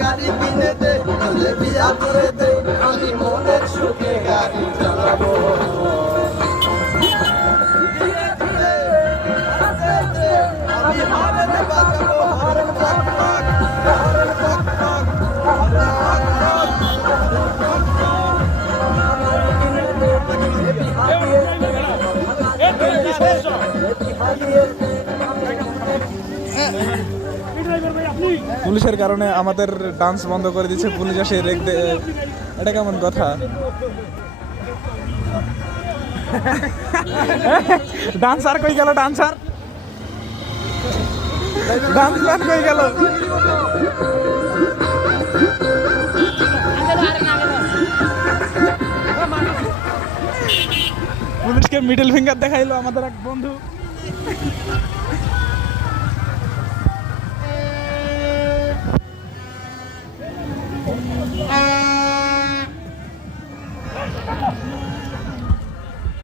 গাড়ি কিনে দে, বলে বিয়া করে দে, আমি মনের সুখে গাড়ি চালাবো। আমি হরেন বাজাবো, হরেন পক পক, হরেন পক পক, হরেন পক পুলিশের কারণে আমাদের ডান্স বন্ধ করে দিচ্ছে, পুলিশ এসে দেখতে। এটা কেমন কথা? ডান্সার কই গেল? ডান্সার ডান্স ম্যান কই গেল? পুলিশকে মিডল ফিঙ্গার দেখাইলো আমাদের এক বন্ধু।